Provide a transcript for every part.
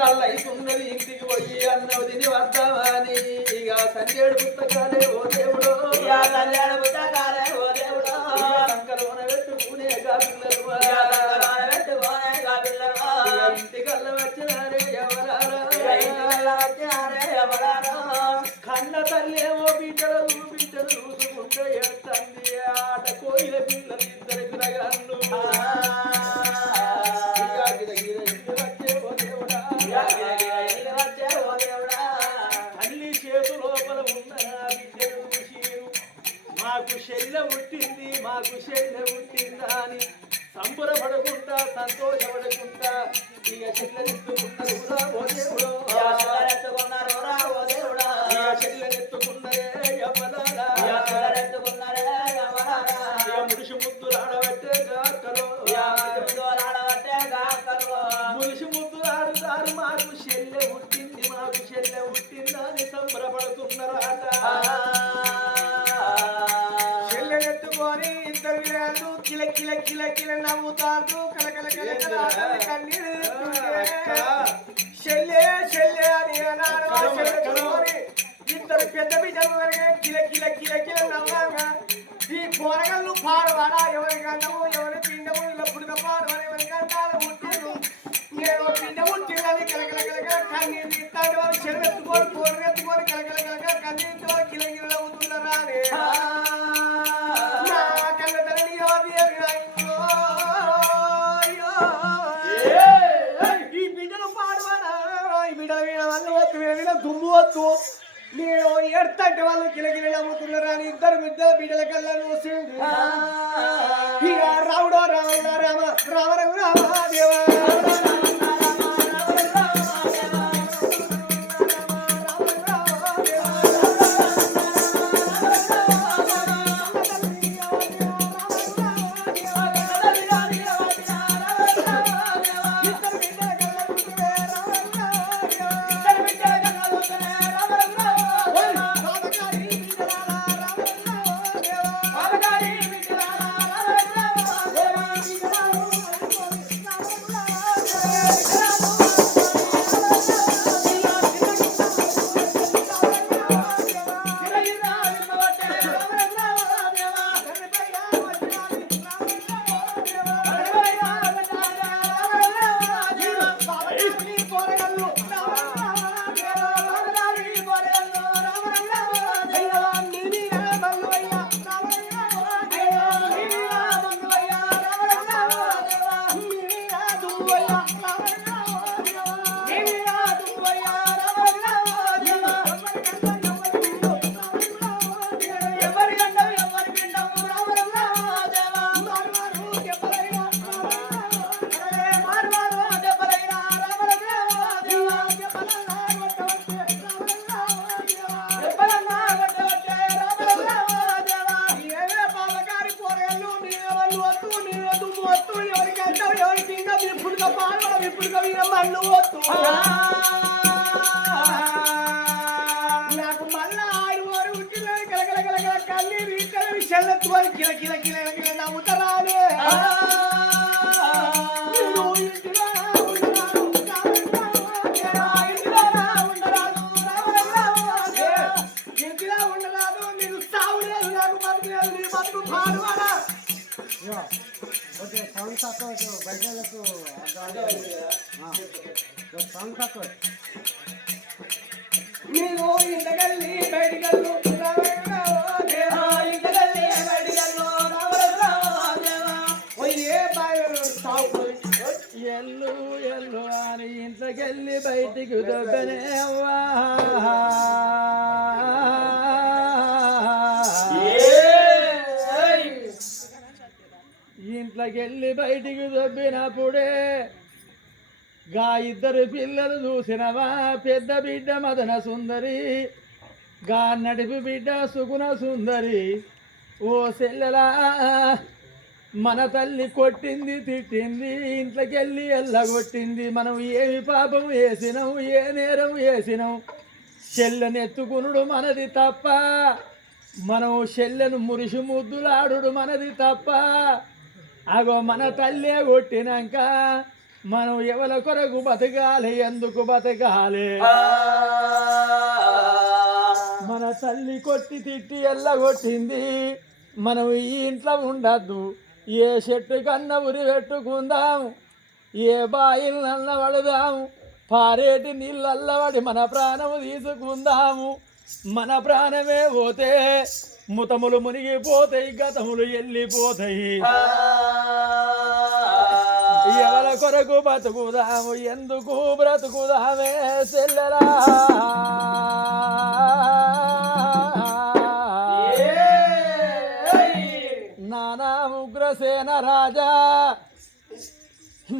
నెలలు అవుతున్నది ఇంటికి పోయి అన్నం తిని వద్దామని ఇక సంజేడు పుస్తకాలే ఓ దేవుడు సంజేడు పుస్తకాలే ఓ దేవుడు సంకలోన పెట్టుకునే పిల్లలు ఇంటికల్లా వచ్చినారే ఎవరారా కన్న తల్లేమో బిడ్డలు చూసుకుంటే తండ్రి ఆట కోయిల పిల్లలు ఇద్దరు పిల్లగాళ్ళు తల్లి చేతు లోపల ఉన్న బిడ్డలు చూసిరు మాకు శల్య పుట్టిందా అని సంబరపడకుండా సంతోషపడకుండా ఇక చెల్లెత్తుకున్నారు ఓ దేవుడు చెల్లెత్తుకున్నరే ముడిసి ముద్దులు ఆడబట్టే ముడిసి ముద్దులు ఆడుతారు మాకు చెల్లె పుట్టిందా అని సంబరపడుతున్నారట చెల్లెనెత్తుకొని ఇద్దరు వీళ్ళు కిల కిల కిల కిల నవ్వుతారు కలకల కన్నీరు చెల్లె అని ఇద్దరు పెద్ద బిడ్డలు కిల కిల కిల కిల నవ్వాగా ఈ కూరగాయలు పాడవాడా ఎవరికంటాము ఎవరి పిండము ఇలా పుడక పాడవాడు ఎవరికంటారు పుట్టిరు నేను పిండ పుట్టిందని కలకల కలకల కన్నీరు ఇస్తాడు వాళ్ళు చెల్లెత్తుకొని కూరగెత్తుకొని కలకల కలకల కన్నీరు కిల కిల నవ్వుతున్నారా అని ఈ బిడ్డలు పాడవాడా ఈ బిడ్డలు వీళ్ళ దుమ్ము వద్దు నేను ఎడతంటే వాళ్ళు కిలకిల నమ్ముతున్నారా అని ఇద్దరు బిడ్డల కల్లా చూసింది ఇక రావుడో రామ రామ రామ రామ దేవా నాకు మళ్ళా ఆడువారు కన్నీరు చెల్లెత్తుకొని కిల కిల కిల నవ్వుతారాలే ఇంటిలో ఉండరాదు మీరు సావులేదు నాకు బతుకులేదు నీ బతుకు పాడువాడా సౌండ్ తక్కువ బయటకు సౌండ్ తక్కువ మీరు ఇంతకల్లి బయటకల్లు ఎల్లు ఎల్లు అని ఇంట్లోకెళ్ళి బయటికి దొబ్బనే అవ్వా ఇంట్లోకెళ్ళి బయటికి దొబ్బినప్పుడే గా ఇద్దరు పిల్లలు చూసినవా పెద్ద బిడ్డ మదన సుందరి గా నడిపి బిడ్డ సుగుణ సుందరి ఓ సెల్లెలా మన తల్లి కొట్టింది తిట్టింది ఇంట్లోకెళ్ళి ఎల్లగొట్టింది మనం ఏమి పాపం వేసినాం ఏ నేరం వేసినాం చెల్లెనెత్తుకునుడు మనది తప్ప మనం చెల్లెను మురిసి ముద్దులాడు మనది తప్ప అగో మన తల్లే కొట్టినాక మనం ఎవరి కొరకు బతకాలి, ఎందుకు బతకాలి? మన తల్లి కొట్టి తిట్టి ఎల్లగొట్టింది, మనం ఈ ఇంట్లో ఉండద్దు. ఏ చెట్టు కన్నా ఉరి పెట్టుకుందాం, ఏ బాయిల్ నల్ల పడదాము, పారేటి నీళ్ళల్లబడి మన ప్రాణము తీసుకుందాము. మన ప్రాణమే పోతే ముతములు మునిగిపోతాయి, గతములు వెళ్ళిపోతాయి. ఎవరి కొరకు బతుకుదాము, ఎందుకు బ్రతుకుదామే చెల్లెలా? నానా ఉగ్రసేన రాజా,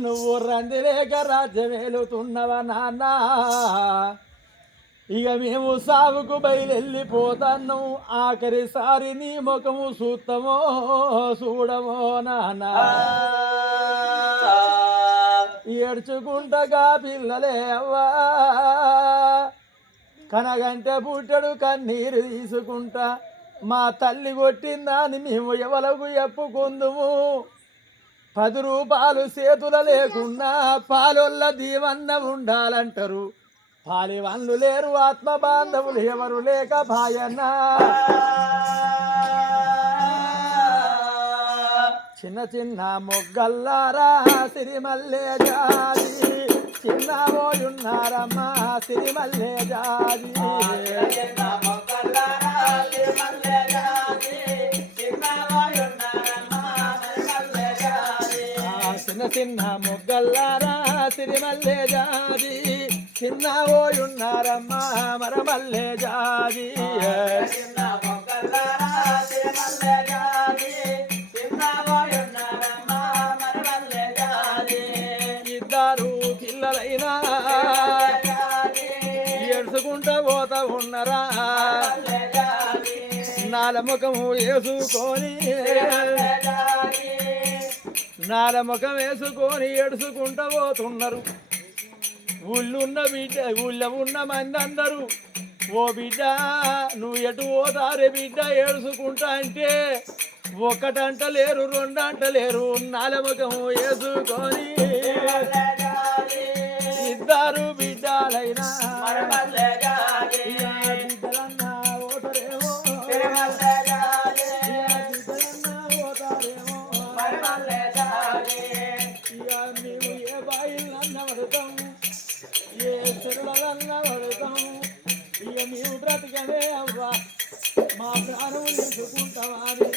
నువ్వు రందిలేక రాజ్యం వెళుతున్నవా నాన్న? ఇక మేము సాగుకు బయలుపోతాను, ఆఖరిసారి నీ ముఖము చూస్తామో చూడమో నాన్న. ఏడ్చుకుంటగా పిల్లలే అవ్వా, కనగంటే పుట్టడు కన్నీరు తీసుకుంటా. మా తల్లి కొట్టిందని మేము ఎవలకు చెప్పుకుందుము. 10 రూపాయలు చేతుల లేకున్నా పాలొల్ల దీవన్న ఉండాలంటారు. పాలివన్లు లేరు, ఆత్మ బాంధవులు ఎవరు లేక భాయన్నా. చిన్న చిన్న మొగ్గల్లారా సిరిమల్లె జాజి, చిన్నబోయున్నారమ్మా సిరిమల్లె జాజి. చిన్న చిన్న మొగ్గల్లారా సిరిమల్లె జాజి, చిన్నబోయున్నారమ్మా మరమల్లె జాజి. ఇద్దరు పిల్లలైనా ఏడ్చుకుంటూ పోతా ఉన్నరా, నాలముఖము వేసుకొని నాలముఖం వేసుకొని ఏడుచుకుంటూ పోతున్నారు. ఊళ్ళున్న బిడ్డ, ఊళ్ళో ఉన్న మంది అందరూ, ఓ బిడ్డ నువ్వు ఎటు పోతారే బిడ్డ ఏడుచుకుంటా అంటే, ఒకటంట లేరు, రెండంట లేరు, నాలముఖము వేసుకొని ఇద్దరు బిడ్డలైనా బిడ్డలన్నా ఓటరేమో, బిడ్డలన్నా ఓటారేమో. ఇక మేము ఏ బాయిలన్నా పడతాం, ఏ చెరువులన్నా పడతాం. ఇక మేము బ్రతకనే అవ్వా, మా ప్రాణం తీసుకుంటామని